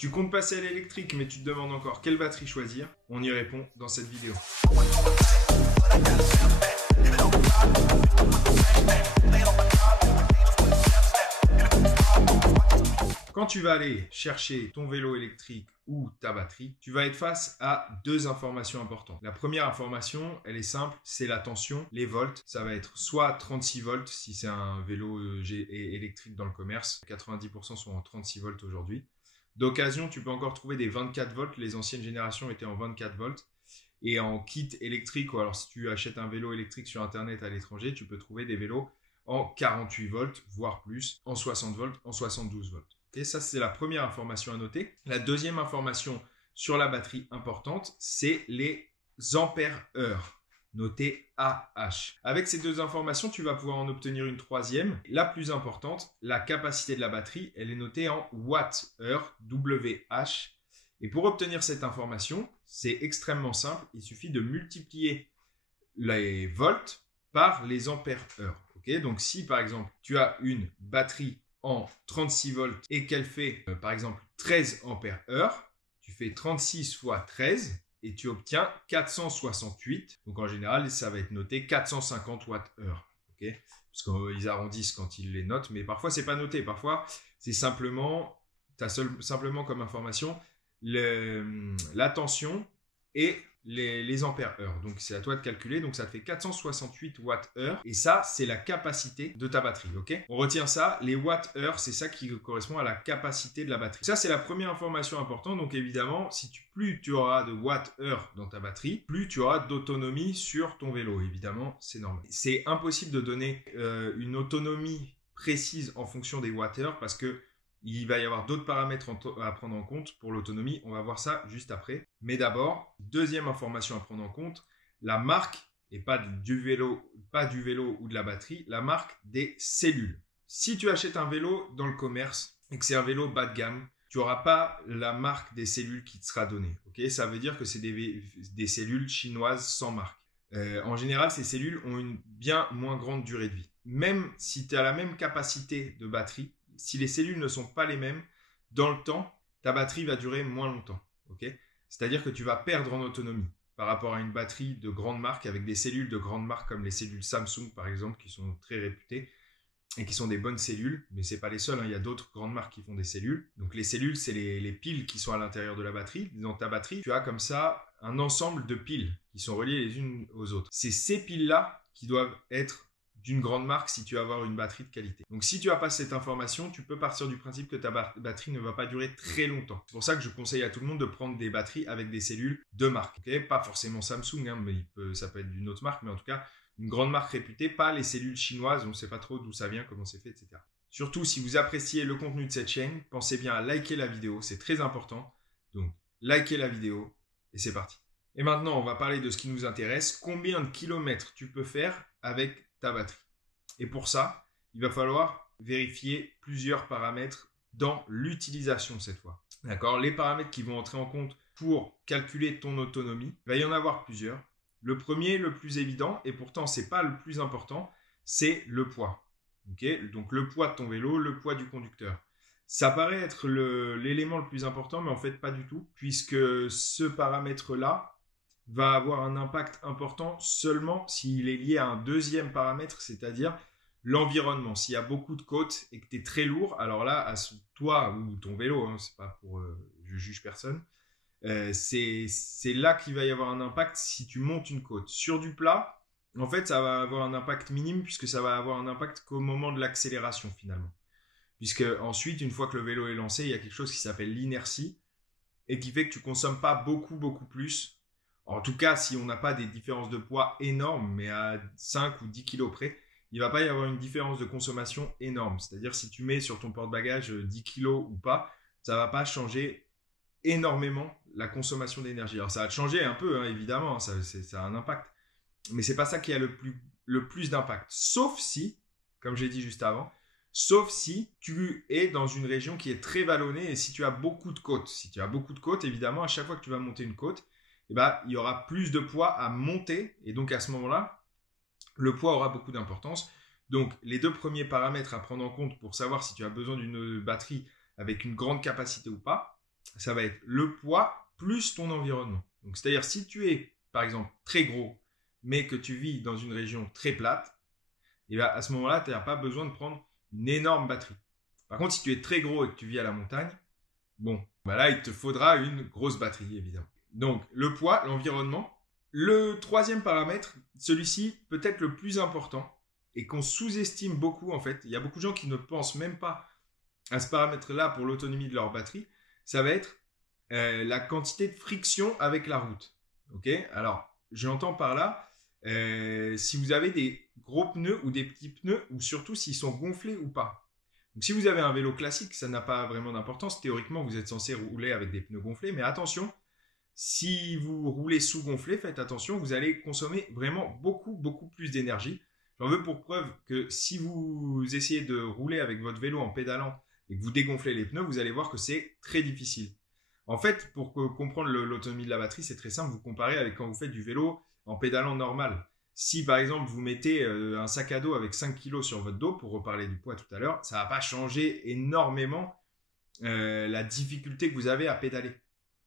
Tu comptes passer à l'électrique, mais tu te demandes encore quelle batterie choisir? On y répond dans cette vidéo. Quand tu vas aller chercher ton vélo électrique ou ta batterie, tu vas être face à deux informations importantes. La première information, elle est simple, c'est la tension, les volts. Ça va être soit 36 volts si c'est un vélo électrique dans le commerce. 90% sont en 36 volts aujourd'hui. D'occasion, tu peux encore trouver des 24 volts. Les anciennes générations étaient en 24 volts. Et en kit électrique, ou alors si tu achètes un vélo électrique sur Internet à l'étranger, tu peux trouver des vélos en 48 volts, voire plus, en 60 volts, en 72 volts. Et ça, c'est la première information à noter. La deuxième information sur la batterie importante, c'est les ampères-heures, noté AH. Avec ces deux informations, tu vas pouvoir en obtenir une troisième. La plus importante, la capacité de la batterie, elle est notée en watts-heure, WH. Et pour obtenir cette information, c'est extrêmement simple. Il suffit de multiplier les volts par les ampères-heure. Okay, donc, si par exemple, tu as une batterie en 36 volts et qu'elle fait par exemple 13 ampères heure, tu fais 36 fois 13 et tu obtiens 468. Donc en général, ça va être noté 450 watts heure. Okay, parce qu'ils arrondissent quand ils les notent, mais parfois c'est pas noté. Parfois c'est simplement, tu as simplement comme information la tension et les ampères heure. Donc c'est à toi de calculer. Donc ça te fait 468 watts heure. Et ça, c'est la capacité de ta batterie. Ok, on retient ça. Les watts heure, c'est ça qui correspond à la capacité de la batterie. Ça, c'est la première information importante. Donc évidemment, plus tu auras de watts heure dans ta batterie, plus tu auras d'autonomie sur ton vélo. Évidemment, c'est normal. C'est impossible de donner une autonomie précise en fonction des watts heure parce que il va y avoir d'autres paramètres à prendre en compte pour l'autonomie. On va voir ça juste après. Mais d'abord, deuxième information à prendre en compte, la marque, et pas du vélo ou de la batterie, la marque des cellules. Si tu achètes un vélo dans le commerce et que c'est un vélo bas de gamme, tu n'auras pas la marque des cellules qui te sera donnée. Okay, ça veut dire que c'est des cellules chinoises sans marque. En général, ces cellules ont une bien moins grande durée de vie. Même si tu as la même capacité de batterie, si les cellules ne sont pas les mêmes, dans le temps, ta batterie va durer moins longtemps. Okay, c'est-à-dire que tu vas perdre en autonomie par rapport à une batterie de grande marque avec des cellules de grande marque comme les cellules Samsung par exemple qui sont très réputées et qui sont des bonnes cellules, mais ce n'est pas les seules, hein. Il y a d'autres grandes marques qui font des cellules. Donc les cellules, c'est les piles qui sont à l'intérieur de la batterie. Dans ta batterie, tu as comme ça un ensemble de piles qui sont reliées les unes aux autres. C'est ces piles-là qui doivent être d'une grande marque si tu veux avoir une batterie de qualité. Donc si tu n'as pas cette information, tu peux partir du principe que ta batterie ne va pas durer très longtemps. C'est pour ça que je conseille à tout le monde de prendre des batteries avec des cellules de marque. Okay, pas forcément Samsung, hein, mais ça peut être d'une autre marque, mais en tout cas une grande marque réputée, pas les cellules chinoises, on ne sait pas trop d'où ça vient, comment c'est fait, etc. Surtout si vous appréciez le contenu de cette chaîne, pensez bien à liker la vidéo, c'est très important. Donc likez la vidéo et c'est parti. Et maintenant, on va parler de ce qui nous intéresse. Combien de kilomètres tu peux faire avec ta batterie? Et pour ça, il va falloir vérifier plusieurs paramètres dans l'utilisation cette fois. D'accord? Les paramètres qui vont entrer en compte pour calculer ton autonomie, il va y en avoir plusieurs. Le premier, le plus évident, et pourtant ce n'est pas le plus important, c'est le poids. Okay, donc le poids de ton vélo, le poids du conducteur. Ça paraît être l'élément le plus important, mais en fait pas du tout, puisque ce paramètre-là va avoir un impact important seulement s'il est lié à un deuxième paramètre, c'est-à-dire l'environnement. S'il y a beaucoup de côtes et que tu es très lourd, alors là, toi ou ton vélo, hein, c'est pas pour je juge personne, c'est là qu'il va y avoir un impact si tu montes une côte. Sur du plat, en fait, ça va avoir un impact minime puisque ça va avoir un impact qu'au moment de l'accélération finalement. Puisque ensuite, une fois que le vélo est lancé, il y a quelque chose qui s'appelle l'inertie et qui fait que tu consommes pas beaucoup plus. En tout cas, si on n'a pas des différences de poids énormes, mais à 5 ou 10 kilos près, il ne va pas y avoir une différence de consommation énorme. C'est-à-dire, si tu mets sur ton porte-bagages 10 kilos ou pas, ça ne va pas changer énormément la consommation d'énergie. Alors, ça va te changer un peu, hein, évidemment, hein, ça a un impact. Mais ce n'est pas ça qui a le plus d'impact. Sauf si, comme j'ai dit juste avant, sauf si tu es dans une région qui est très vallonnée et si tu as beaucoup de côtes. Si tu as beaucoup de côtes, évidemment, à chaque fois que tu vas monter une côte, eh ben, il y aura plus de poids à monter et donc à ce moment-là, le poids aura beaucoup d'importance. Donc, les deux premiers paramètres à prendre en compte pour savoir si tu as besoin d'une batterie avec une grande capacité ou pas, ça va être le poids plus ton environnement. Donc, c'est-à-dire, si tu es, par exemple, très gros, mais que tu vis dans une région très plate, et bien à ce moment-là, tu n'as pas besoin de prendre une énorme batterie. Par contre, si tu es très gros et que tu vis à la montagne, bon, ben là, il te faudra une grosse batterie, évidemment. Donc, le poids, l'environnement. Le troisième paramètre, celui-ci peut être le plus important et qu'on sous-estime beaucoup, en fait. Il y a beaucoup de gens qui ne pensent même pas à ce paramètre-là pour l'autonomie de leur batterie. Ça va être la quantité de friction avec la route. Ok. Alors, j'entends par là, si vous avez des gros pneus ou des petits pneus, ou surtout s'ils sont gonflés ou pas. Donc, si vous avez un vélo classique, ça n'a pas vraiment d'importance. Théoriquement, vous êtes censé rouler avec des pneus gonflés, mais attention, si vous roulez sous-gonflé, faites attention, vous allez consommer vraiment beaucoup plus d'énergie. J'en veux pour preuve que si vous essayez de rouler avec votre vélo en pédalant et que vous dégonflez les pneus, vous allez voir que c'est très difficile. En fait, pour comprendre l'autonomie de la batterie, c'est très simple. Vous comparez avec quand vous faites du vélo en pédalant normal. Si par exemple vous mettez un sac à dos avec 5 kg sur votre dos, pour reparler du poids tout à l'heure, ça ne va pas changer énormément la difficulté que vous avez à pédaler.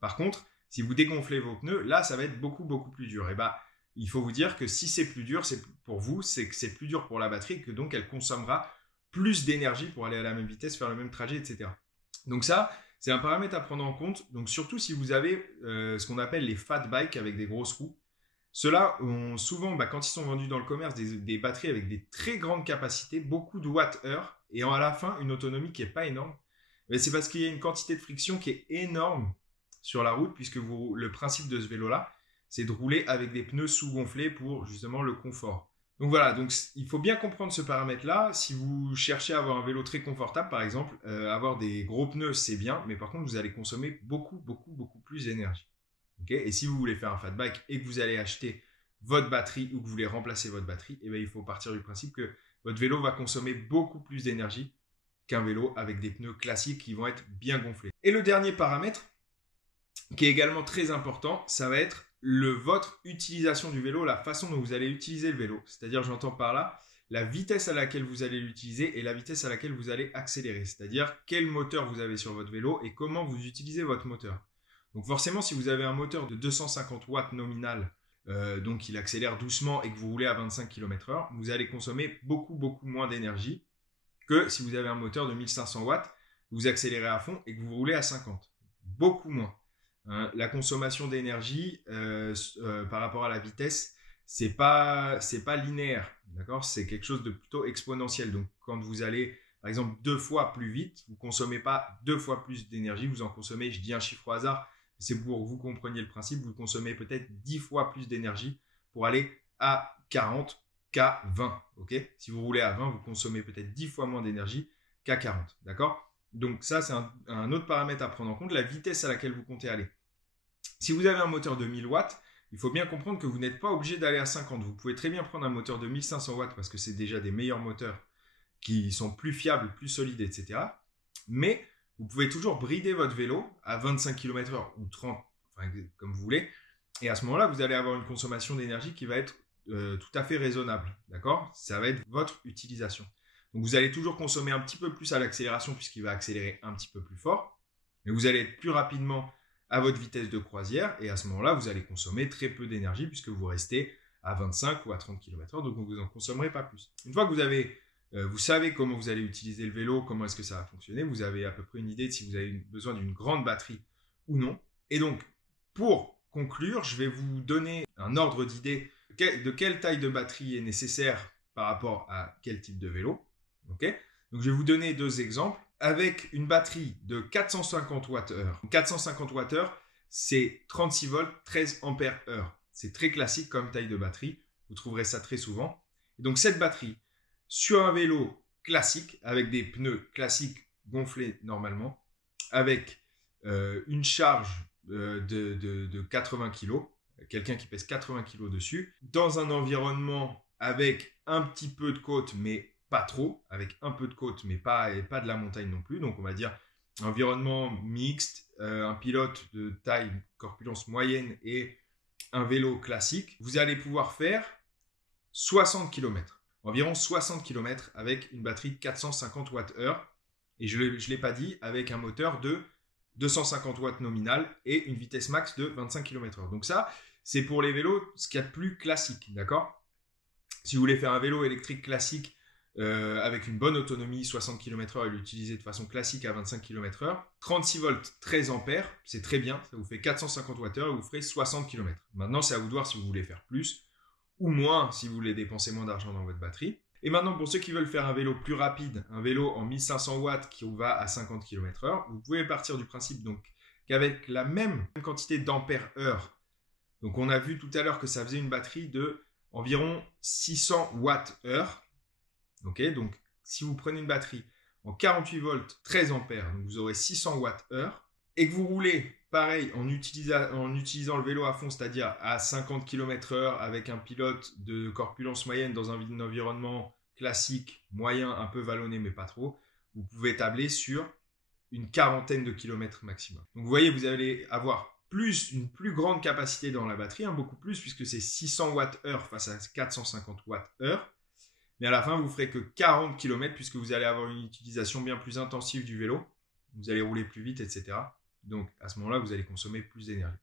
Par contre, si vous dégonflez vos pneus, là, ça va être beaucoup plus dur. Et bah, il faut vous dire que si c'est plus dur, c'est pour vous, c'est que c'est plus dur pour la batterie, que donc elle consommera plus d'énergie pour aller à la même vitesse, faire le même trajet, etc. Donc ça, c'est un paramètre à prendre en compte. Donc surtout si vous avez ce qu'on appelle les fat bikes avec des grosses roues. Ceux-là ont souvent, quand ils sont vendus dans le commerce, des batteries avec des très grandes capacités, beaucoup de watts-heure, et à la fin, une autonomie qui n'est pas énorme. Mais c'est parce qu'il y a une quantité de friction qui est énorme sur la route, puisque le principe de ce vélo-là, c'est de rouler avec des pneus sous-gonflés pour justement le confort. Donc voilà, donc il faut bien comprendre ce paramètre-là. Si vous cherchez à avoir un vélo très confortable, par exemple, avoir des gros pneus, c'est bien, mais par contre, vous allez consommer beaucoup plus d'énergie. Okay, et si vous voulez faire un fat bike et que vous allez acheter votre batterie ou que vous voulez remplacer votre batterie, eh bien, il faut partir du principe que votre vélo va consommer beaucoup plus d'énergie qu'un vélo avec des pneus classiques qui vont être bien gonflés. Et le dernier paramètre, qui est également très important, ça va être votre utilisation du vélo, la façon dont vous allez utiliser le vélo. C'est-à-dire, j'entends par là, la vitesse à laquelle vous allez l'utiliser et la vitesse à laquelle vous allez accélérer. C'est-à-dire, quel moteur vous avez sur votre vélo et comment vous utilisez votre moteur. Donc forcément, si vous avez un moteur de 250 watts nominal, donc il accélère doucement et que vous roulez à 25 km/h, vous allez consommer beaucoup moins d'énergie que si vous avez un moteur de 1500 watts, vous accélérez à fond et que vous roulez à 50. Beaucoup moins. La consommation d'énergie par rapport à la vitesse, c'est pas linéaire, d'accord ? C'est quelque chose de plutôt exponentiel. Donc quand vous allez par exemple 2 fois plus vite, vous ne consommez pas 2 fois plus d'énergie, vous en consommez, je dis un chiffre au hasard, c'est pour que vous compreniez le principe, vous consommez peut-être 10 fois plus d'énergie pour aller à 40 qu'à 20. Okay ? Si vous roulez à 20, vous consommez peut-être 10 fois moins d'énergie qu'à 40. D'accord ? Donc ça, c'est un autre paramètre à prendre en compte, la vitesse à laquelle vous comptez aller. Si vous avez un moteur de 1000 watts, il faut bien comprendre que vous n'êtes pas obligé d'aller à 50. Vous pouvez très bien prendre un moteur de 1500 watts parce que c'est déjà des meilleurs moteurs qui sont plus fiables, plus solides, etc. Mais vous pouvez toujours brider votre vélo à 25 km/h ou 30, enfin, comme vous voulez. Et à ce moment-là, vous allez avoir une consommation d'énergie qui va être tout à fait raisonnable. D'accord ? Ça va être votre utilisation. Donc, vous allez toujours consommer un petit peu plus à l'accélération puisqu'il va accélérer un petit peu plus fort. Mais vous allez être plus rapidement à votre vitesse de croisière. Et à ce moment-là, vous allez consommer très peu d'énergie puisque vous restez à 25 ou à 30 km/h. Donc, vous n'en consommerez pas plus. Une fois que vous savez comment vous allez utiliser le vélo, comment est-ce que ça va fonctionner, vous avez à peu près une idée de si vous avez besoin d'une grande batterie ou non. Et donc, pour conclure, je vais vous donner un ordre d'idée de quelle taille de batterie est nécessaire par rapport à quel type de vélo. Okay ? Donc, je vais vous donner 2 exemples. Avec une batterie de 450 Wh. 450 Wh, c'est 36 volts, 13 ampères heure. C'est très classique comme taille de batterie. Vous trouverez ça très souvent. Et donc, cette batterie, sur un vélo classique, avec des pneus classiques gonflés normalement, avec une charge de 80 kg, quelqu'un qui pèse 80 kg dessus, dans un environnement avec un petit peu de côte, mais pas trop, avec un peu de côte, mais pas de la montagne non plus. Donc on va dire environnement mixte, un pilote de taille, corpulence moyenne et un vélo classique, vous allez pouvoir faire 60 km. Environ 60 km avec une batterie de 450 Wh. Et je ne l'ai pas dit, avec un moteur de 250 watts nominal et une vitesse max de 25 km/h. Donc ça, c'est pour les vélos ce qu'il y a de plus classique, d'accord? Si vous voulez faire un vélo électrique classique avec une bonne autonomie, 60 km/h et l'utiliser de façon classique à 25 km/h, 36 volts, 13 ampères, c'est très bien, ça vous fait 450 Wh et vous ferez 60 km. Maintenant, c'est à vous de voir si vous voulez faire plus ou moins, si vous voulez dépenser moins d'argent dans votre batterie. Et maintenant, pour ceux qui veulent faire un vélo plus rapide, un vélo en 1500 watts qui va à 50 km/h, vous pouvez partir du principe donc qu'avec la même quantité d'ampères-heure, donc on a vu tout à l'heure que ça faisait une batterie de environ 600 watts-heure. Ok, donc si vous prenez une batterie en 48 volts, 13 ampères, donc vous aurez 600 watts-heure, et que vous roulez pareil en utilisant le vélo à fond, c'est-à-dire à 50 km/h avec un pilote de corpulence moyenne dans un environnement classique, moyen, un peu vallonné mais pas trop, vous pouvez tabler sur une quarantaine de kilomètres maximum. Donc vous voyez, vous allez avoir une plus grande capacité dans la batterie, beaucoup plus, puisque c'est 600 watts-heure face à 450 watts-heure. Mais à la fin, vous ne ferez que 40 km puisque vous allez avoir une utilisation bien plus intensive du vélo. Vous allez rouler plus vite, etc. Donc, à ce moment-là, vous allez consommer plus d'énergie.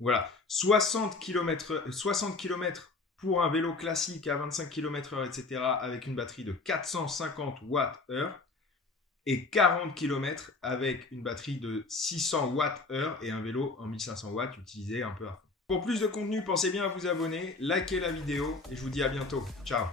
Voilà, 60 km pour un vélo classique à 25 km/h, etc. avec une batterie de 450 Wh et 40 km avec une batterie de 600 Wh et un vélo en 1500 watts utilisé un peu à fond. Pour plus de contenu, pensez bien à vous abonner, likez la vidéo et je vous dis à bientôt. Ciao!